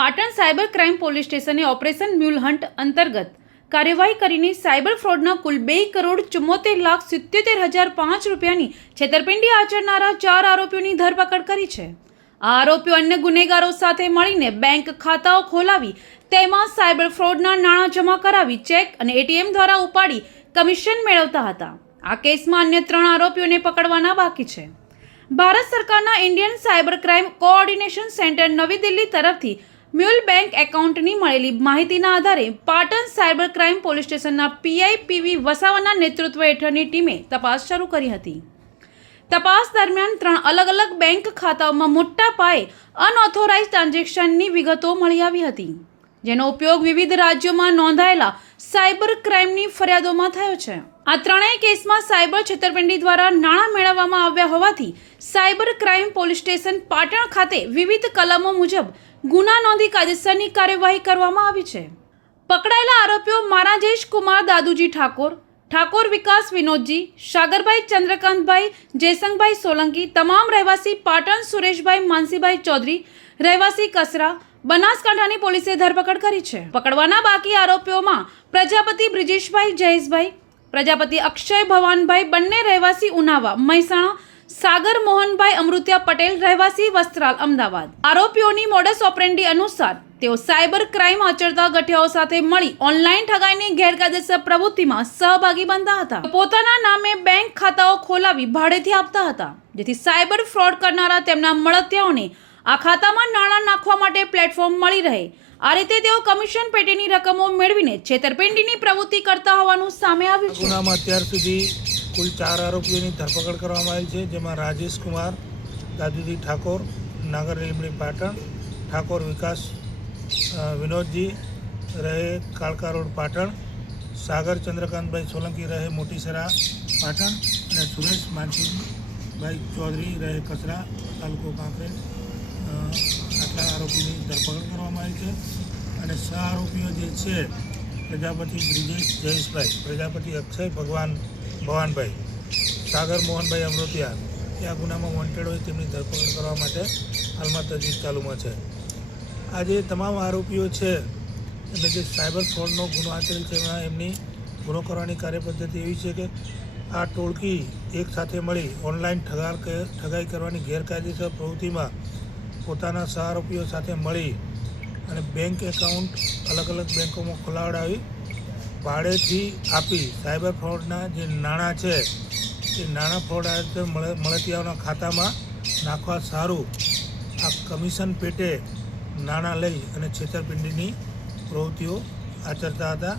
Patan cyber crime police સ્ટેશને operation mule hunt અંતર્ગત કાર્યવાહી કરીને સાયબર ફ્રોડના કુલ બે કરોડ ચુમ્મોતેર લાખ સિત્યોતેર હજાર પાંચ રૂપિયાની છેતરપિંડી આચરનારા ચાર આરોપીઓની ધરપકડ કરી છે. આ આરોપીઓ અન્ય ગુનેગારો સાથે મળીને બેંક ખાતાઓ ખોલાવી, તેમાં સાયબર ફ્રોડના નાણાં જમા કરાવી, ચેક અને એટીએમ દ્વારા ઉપાડી કમિશન મેળવતા હતા. આ કેસમાં અન્ય ત્રણ આરોપીઓને પકડવાના બાકી છે. ભારત સરકારના Indian cyber crime coordination centre નવી દિલ્હી તરફથી મ્યુલ બેંક એકાઉન્ટની મળેલી માહિતીના આધારે પાટણ સાયબર ક્રાઇમ પોલીસ સ્ટેશનના પીઆઈ પીવી વસાવાના નેતૃત્વ હેઠળની ટીમે તપાસ શરૂ કરી હતી. તપાસ દરમિયાન ત્રણ અલગ અલગ બેંક ખાતાઓમાં મોટા પાયે અનઓથોરાઇઝ ટ્રાન્ઝેક્શનની વિગતો મળી આવી હતી. જેનો ઉપયોગ વિવિધ રાજ્યોમાં નોંધાયેલા સાયબર ક્રાઇમની ફરિયાદોમાં થયો છે. આ ત્રણેય કેસમાં સાયબર છેતરપિંડી દ્વારા નાણાં મેળવવામાં આવ્યા હોવાથી cyber crime police station Patan ખાતે વિવિધ કલમો મુજબ ગુના નોંધી કાયદેસરની કાર્યવાહી કરવામાં આવી છે. પકડાયેલા આરોપીઓ મારાજેશ કુમાર દાદુજી ઠાકોર ઠાકોર વિકાસ વિનોદજી, સાગરભાઈ ચંદ્રકાંતભાઈ, જયસંગભાઈ સોલંકી, તમામ રહેવાસી પાટણ સુરેશભાઈ માનસીભાઈ ચૌધરી, રહેવાસી કસરા બનાસકાંઠાની પોલીસે ધરપકડ કરી છે. પકડવાના બાકી આરોપીઓમાં પ્રજાપતિ બ્રિજેશભાઈ જયેશભાઈ, પ્રજાપતિ અક્ષય ભવાનભાઈ બંને રહેવાસી ઉનાવા, મહેસાણા, સાગર મોહનભાઈ અમૃત્યા પટેલ રહેવાસી વસ્ત્રાલ, અમદાવાદ. આરોપીઓની મોડસ ઓપરેન્ડી અનુસાર તેઓ સાયબર ક્રાઇમ આચરતા ગઠિયાઓ સાથે મળી ઓનલાઈન ઠગાઈની ગેરકાયદેસર પ્રવૃત્તિમાં સહભાગી બનતા હતા. પોતાના નામે બેંક ખાતાઓ ખોલાવી ભાડેથી આપતા હતા, જેથી સાયબર ફ્રોડ કરનારા તેમના મળતિયાઓને આ ખાતામાં નાણાં નાખવા માટે પ્લેટફોર્મ મળી રહે. આ રીતે તેઓ કમિશન પેટીની રકમો મેળવીને છેતરપિંડીની પ્રવૃત્તિ કરતા હોવાનું સામે આવ્યું છે. ગુનામાં અત્યાર સુધી કુલ ચાર આરોપીઓની ધરપકડ કરવામાં આવી છે, જેમાં રાજેશ કુમાર, દાદુજી ઠાકોર, નાગર લીમડી પાટણ, ઠાકોર વિકાસ વિનોદજી રહે કાળકા રોડ પાટણ, સાગર ચંદ્રકાંતભાઈ સોલંકી રહે મોટીસરા પાટણ અને સુરેશ માનસિંહભાઈ ચૌધરી રહે કચરા તાલુકો કાંકરેજ. આટલા આરોપીની ધરપકડ કરવામાં આવી છે. અને છ આરોપીઓ જે છે, પ્રજાપતિ બ્રિજેશ જયેશભાઈ, પ્રજાપતિ અક્ષય ભગવાન ભવાનભાઈ, સાગર મોહનભાઈ અમૃતિયા એ આ ગુનામાં વોન્ટેડ હોય તેમની ધરપકડ કરવા માટે હાલમાં તજવીજ ચાલુમાં છે. આ જે તમામ આરોપીઓ છે એમને જે સાયબર ફ્રોડનો ગુનો આચરેલ છે, એમાં એમની ગુનો કરવાની કાર્યપદ્ધતિ એવી છે કે આ ટોળકી એક સાથે મળી ઓનલાઈન ઠગાર ઠગાઈ કરવાની ગેરકાયદેસર પ્રવૃત્તિમાં પોતાના સહ આરોપીઓ સાથે મળી અને બેંક એકાઉન્ટ અલગ અલગ બેંકોમાં ખોલાવડાવી, ભાડેથી આપી. સાયબર ફ્રોડના જે નાણાં છે, એ નાણાં ફ્રોડ મળતિયાઓના ખાતામાં નાખવા સારું. આ કમિશન પેટે નાણાં લઈ અને છેતરપિંડીની પ્રવૃત્તિઓ આચરતા હતા.